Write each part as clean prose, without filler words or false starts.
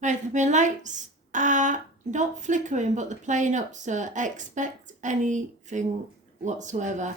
Right, my lights are not flickering, but they're playing up, so expect anything whatsoever.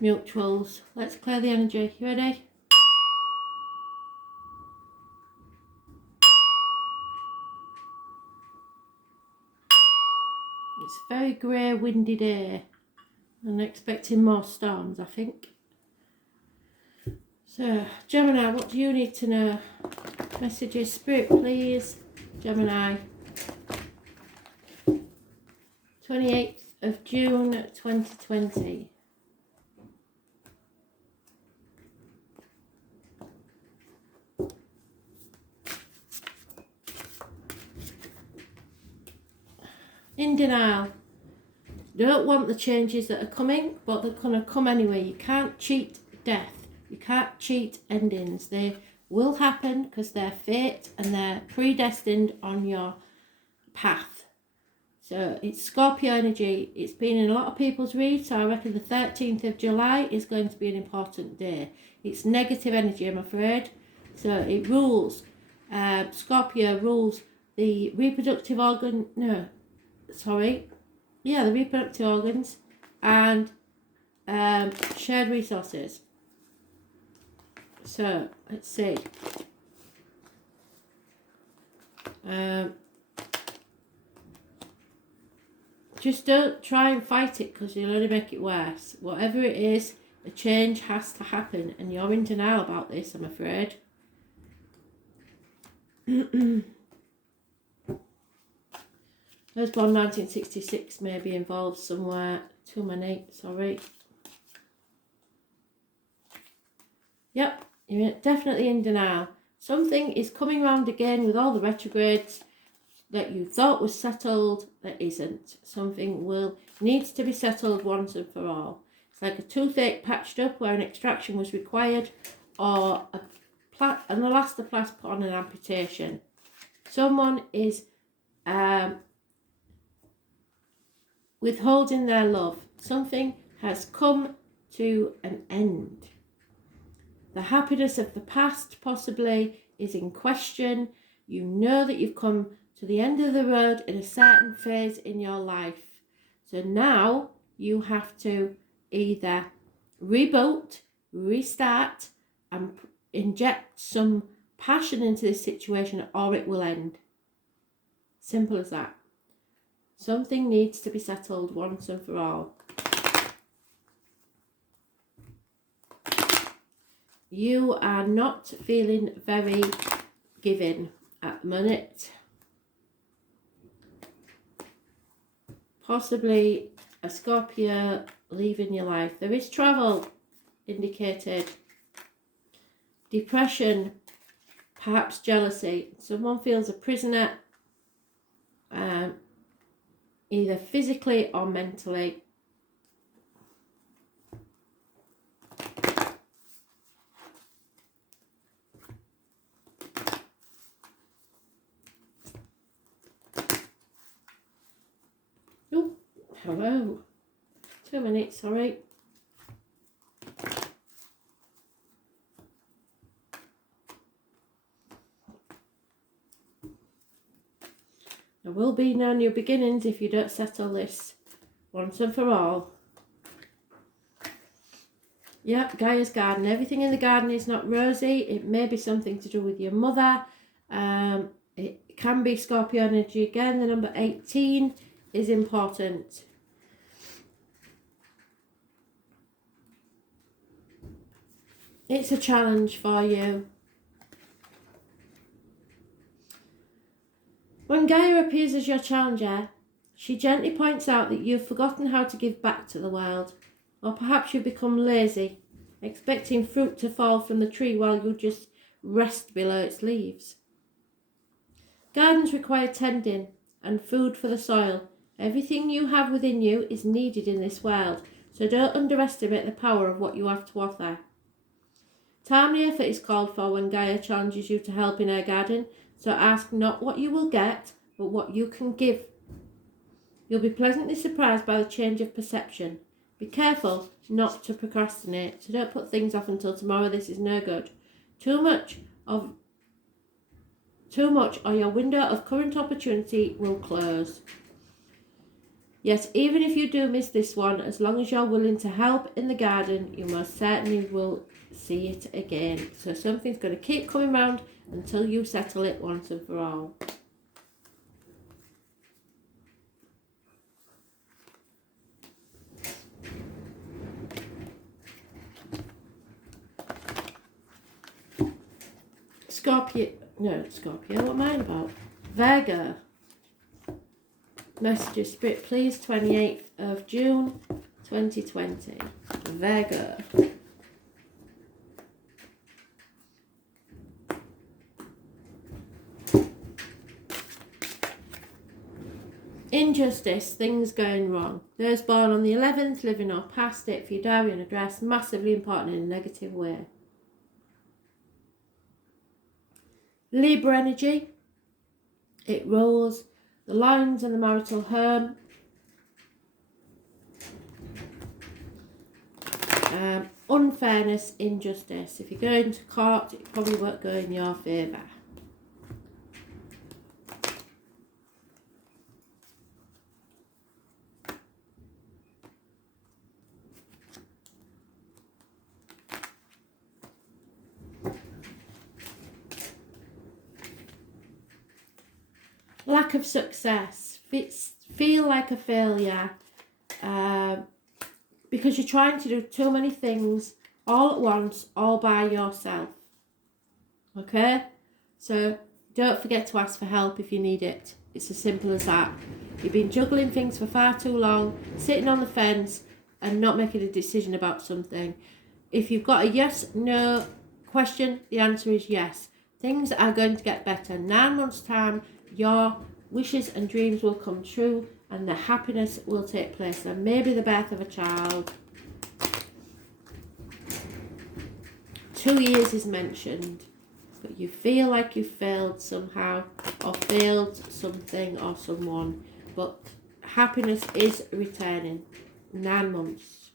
Mutuals. Let's clear the energy. You ready? It's a very grey, windy day. I'm expecting more storms, I think. So, Gemini, what do you need to know? Messages, Spirit, please. Gemini. 28th of June, 2020. In denial. Don't want the changes that are coming, but they're going to come anyway. You can't cheat death. You can't cheat endings. They will happen because they're fate and they're predestined on your path. So it's Scorpio energy. It's been in a lot of people's reads, so I reckon the 13th of July is going to be an important day. It's negative energy, I'm afraid. So it rules. Scorpio rules the reproductive organ. No, sorry. Yeah, the reproductive organs and shared resources. So, let's see. Just don't try and fight it because you'll only make it worse. Whatever it is, a change has to happen, and you're in denial about this, I'm afraid. First born 1966 may be involved somewhere. Too many, sorry. Yep, you're definitely in denial. Something is coming round again with all the retrogrades that you thought was settled that isn't. Something needs to be settled once and for all. It's like a toothache patched up where an extraction was required, or an elastoplast put on an amputation. Someone is withholding their love. Something has come to an end. The happiness of the past possibly is in question. You know that you've come to the end of the road in a certain phase in your life. So now you have to either reboot, restart, and inject some passion into this situation, or it will end. Simple as that. Something needs to be settled once and for all. You are not feeling very giving at the minute. Possibly a Scorpio leaving your life. There is travel indicated. Depression, perhaps jealousy. Someone feels a prisoner, either physically or mentally. Oh, hello. 2 minutes, sorry. There will be no new beginnings if you don't settle this once and for all. Yep, Gaia's garden. Everything in the garden is not rosy. It may be something to do with your mother. It can be Scorpio energy again. The number 18 is important. It's a challenge for you. When Gaia appears as your challenger, she gently points out that you've forgotten how to give back to the world, or perhaps you've become lazy, expecting fruit to fall from the tree while you just rest below its leaves. Gardens require tending and food for the soil. Everything you have within you is needed in this world, so don't underestimate the power of what you have to offer. Time and effort is called for when Gaia challenges you to help in her garden, so ask not what you will get, but what you can give. You'll be pleasantly surprised by the change of perception. Be careful not to procrastinate, so don't put things off until tomorrow. This is no good. Too much of too much, or your window of current opportunity will close. Yet, even if you do miss this one, as long as you're willing to help in the garden, you most certainly will see it again. So something's going to keep coming round until you settle it once and for all. Scorpio, what am I on about? Virgo. Messages, Spirit, please, 28th of June, 2020. Virgo. Injustice, things going wrong. Those born on the 11th, living or past it for your diary and address, massively important in a negative way. Libra energy, it rules the lines and the marital home. Unfairness, injustice. If you're going to court, it probably won't go in your favour. Lack of success. Feel like a failure because you're trying to do too many things all at once, all by yourself. Okay? So don't forget to ask for help if you need it. It's as simple as that. You've been juggling things for far too long, sitting on the fence and not making a decision about something. If you've got a yes, no question, the answer is yes. Things are going to get better. 9 months' time, your wishes and dreams will come true and the happiness will take place. And maybe the birth of a child. 2 years is mentioned. But you feel like you failed somehow or failed something or someone. But happiness is returning. 9 months.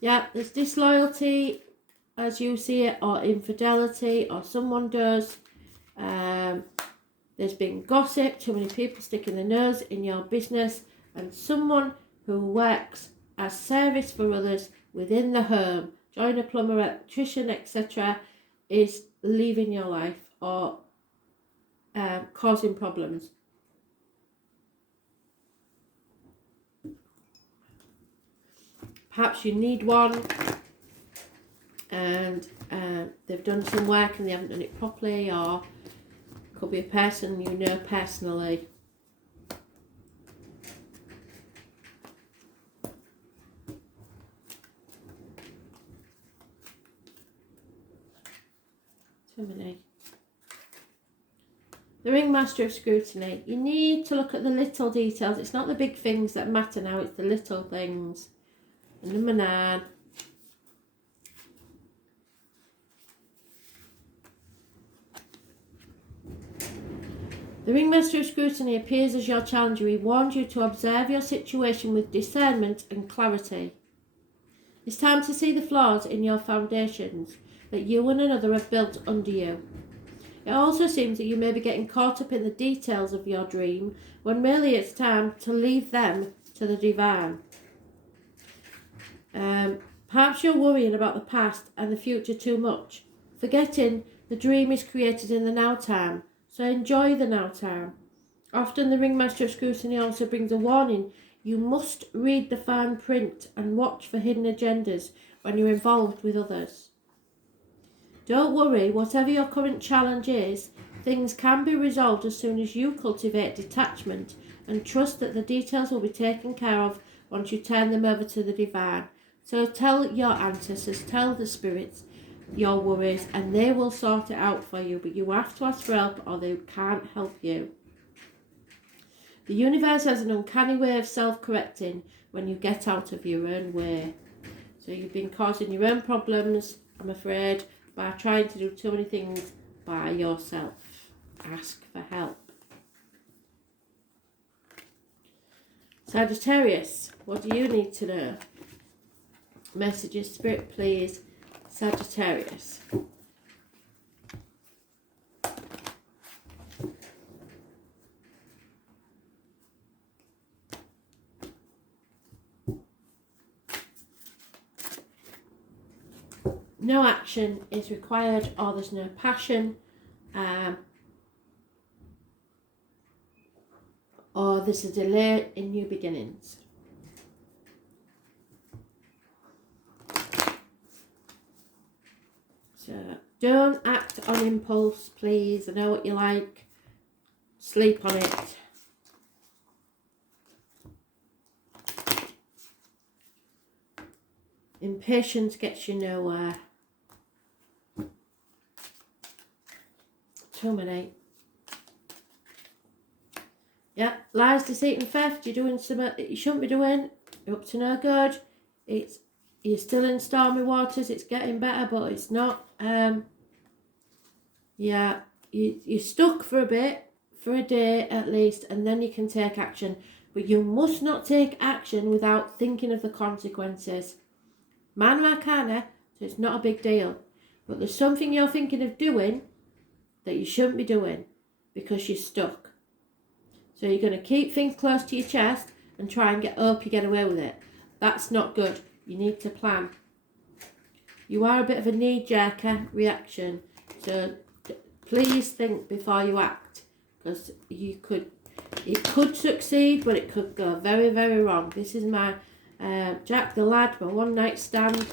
Yeah, there's disloyalty as you see it, or infidelity, or someone does. There's been gossip, too many people sticking their nose in your business, and someone who works as service for others within the home, joiner, plumber, electrician, etc., is leaving your life or causing problems. Perhaps you need one and they've done some work and they haven't done it properly, or it could be a person you know personally. Too many. The ringmaster of scrutiny. You need to look at the little details. It's not the big things that matter now, it's the little things. And number 9. The ringmaster of scrutiny appears as your challenger. He warns you to observe your situation with discernment and clarity. It's time to see the flaws in your foundations that you and another have built under you. It also seems that you may be getting caught up in the details of your dream when really it's time to leave them to the divine. Perhaps you're worrying about the past and the future too much, forgetting the dream is created in the now time, so enjoy the now time. Often the ringmaster of scrutiny also brings a warning. You must read the fine print and watch for hidden agendas when you're involved with others. Don't worry, whatever your current challenge is, things can be resolved as soon as you cultivate detachment and trust that the details will be taken care of once you turn them over to the divine. So tell your ancestors, tell the spirits your worries, and they will sort it out for you, but you have to ask for help or they can't help you. The universe has an uncanny way of self-correcting when you get out of your own way. So you've been causing your own problems, I'm afraid, by trying to do too many things by yourself. Ask for help. Sagittarius, what do you need to know? Messages, Spirit, please. Sagittarius. No action is required, or there's no passion, or there's a delay in new beginnings. So don't act on impulse, please. I know what you like. Sleep on it. Impatience gets you nowhere. Too many. Yeah, lies, deceit and theft. You're doing something that you shouldn't be doing. You're up to no good. You're still in stormy waters. It's getting better, but it's not. Yeah, you're stuck for a bit, for a day at least, and then you can take action. But you must not take action without thinking of the consequences. Minor arcana, so it's not a big deal. But there's something you're thinking of doing that you shouldn't be doing because you're stuck. So you're going to keep things close to your chest and try and hope you get away with it. That's not good. You need to plan. You are a bit of a knee-jerker reaction. So please think before you act, because it could succeed, but it could go very, very wrong. This is my Jack the Lad, my one-night stand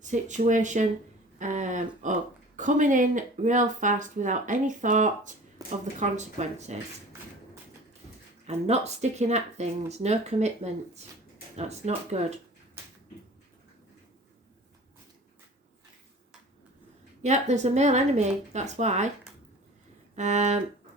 situation, or coming in real fast without any thought of the consequences. And not sticking at things, no commitment. That's not good. Yep, there's a male enemy, that's why.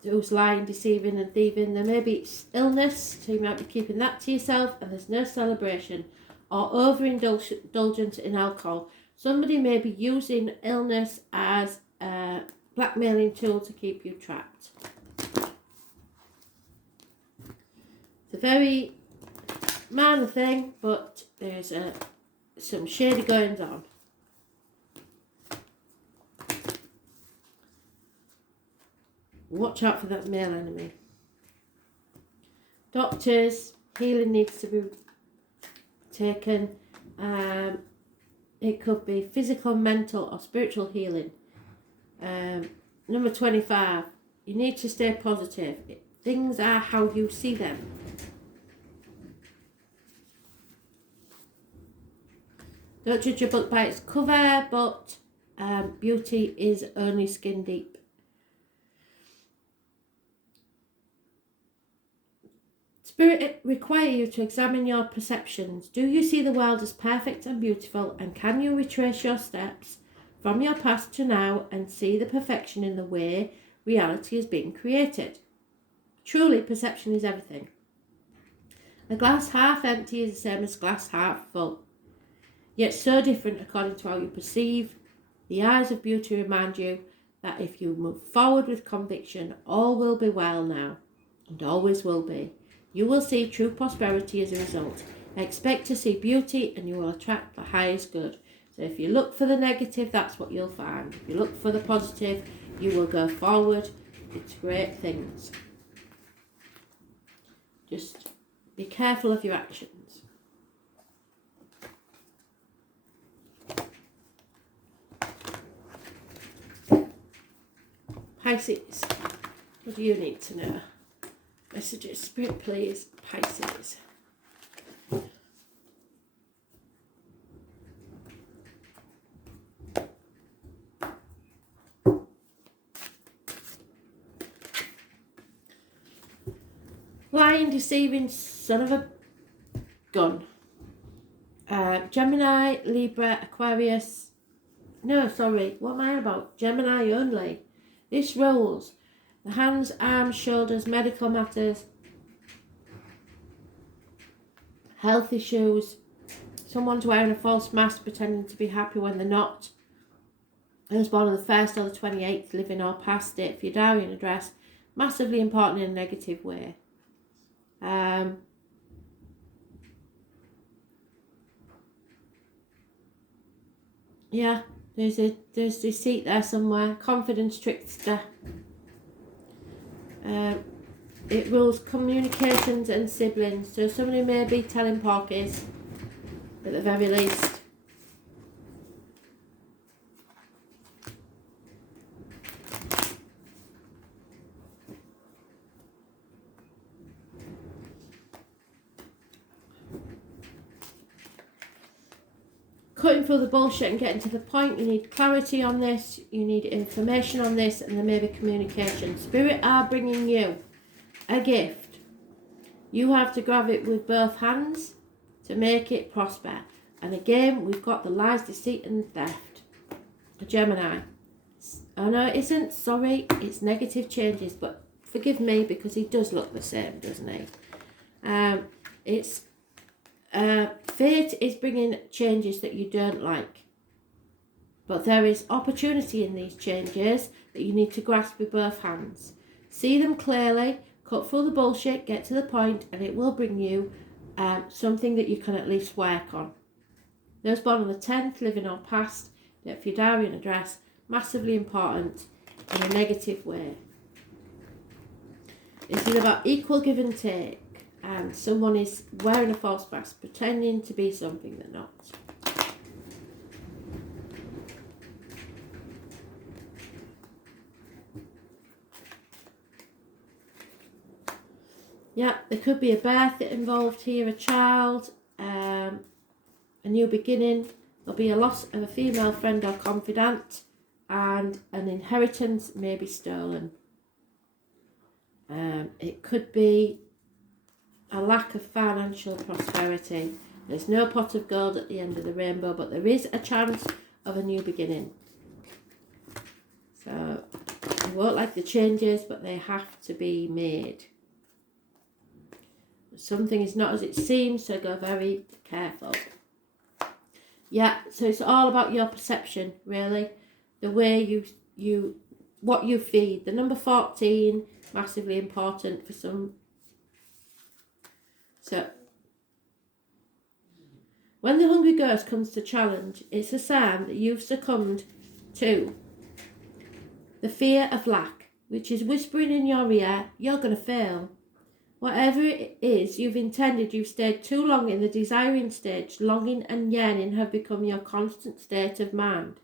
Who's lying, deceiving and thieving. There may be illness, so you might be keeping that to yourself, and there's no celebration or overindulgence in alcohol. Somebody may be using illness as a blackmailing tool to keep you trapped. It's a very minor thing, but there's some shady goings on. Watch out for that male enemy. Doctors, healing needs to be taken. It could be physical, mental or spiritual healing. Number 25, you need to stay positive. Things are how you see them. Don't judge a book by its cover, but beauty is only skin deep. Spirit require you to examine your perceptions. Do you see the world as perfect and beautiful, and can you retrace your steps from your past to now and see the perfection in the way reality is being created? Truly, perception is everything. A glass half empty is the same as glass half full, yet so different according to how you perceive. The eyes of beauty remind you that if you move forward with conviction, all will be well now, and always will be. You will see true prosperity as a result. Expect to see beauty and you will attract the highest good. So if you look for the negative, that's what you'll find. If you look for the positive, you will go forward. It's great things. Just be careful of your actions. Pisces, what do you need to know? Messages, Spirit, please. Pisces. Lying, deceiving, son of a gun. Gemini, Libra, Aquarius. No, sorry. What am I about? Gemini only. This rules. The hands, arms, shoulders, medical matters, health issues, someone's wearing a false mask pretending to be happy when they're not. I was born on the 1st or the 28th, living or past it for your diary and address. Massively important in a negative way. Yeah, there's deceit there somewhere. Confidence trickster. It rules communications and siblings. So somebody may be telling porkies at the very least. Cutting through the bullshit and getting to the point. You need clarity on this. You need information on this, and there may be communication. Spirit are bringing you a gift. You have to grab it with both hands to make it prosper. And again, we've got the lies, deceit, and theft. A Gemini. Oh no, it isn't. Sorry, it's negative changes. But forgive me because he does look the same, doesn't he? It's fate is bringing changes that you don't like. But there is opportunity in these changes that you need to grasp with both hands. See them clearly, cut through the bullshit, get to the point, and it will bring you something that you can at least work on. Those born on the 10th, living or past, get your diary and address, massively important in a negative way. This is about equal give and take. And someone is wearing a false mask, pretending to be something they're not. Yeah, there could be a birth involved here, a child, a new beginning. There'll be a loss of a female friend or confidant, and an inheritance may be stolen. It could be a lack of financial prosperity. There's no pot of gold at the end of the rainbow, but there is a chance of a new beginning. So you won't like the changes, but they have to be made. Something is not as it seems, so go very careful. Yeah, so it's all about your perception, really. The way what you feed. The number 14, massively important for some. So, when the hungry ghost comes to challenge, it's a sign that you've succumbed to the fear of lack, which is whispering in your ear, you're going to fail. Whatever it is you've intended, you've stayed too long in the desiring stage. Longing and yearning have become your constant state of mind.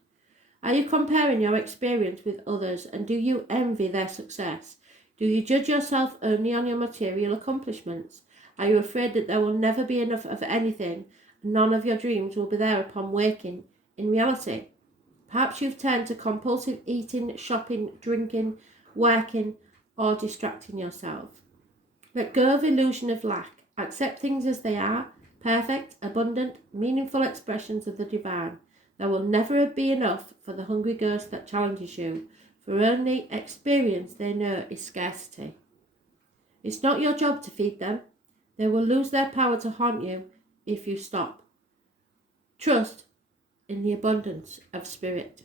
Are you comparing your experience with others, and do you envy their success? Do you judge yourself only on your material accomplishments? Are you afraid that there will never be enough of anything, and none of your dreams will be there upon waking in reality? Perhaps you've turned to compulsive eating, shopping, drinking, working, or distracting yourself. Let go of illusion of lack. Accept things as they are, perfect, abundant, meaningful expressions of the divine. There will never be enough for the hungry ghost that challenges you, for only experience they know is scarcity. It's not your job to feed them. They will lose their power to haunt you if you stop. Trust in the abundance of spirit.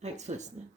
Thanks for listening.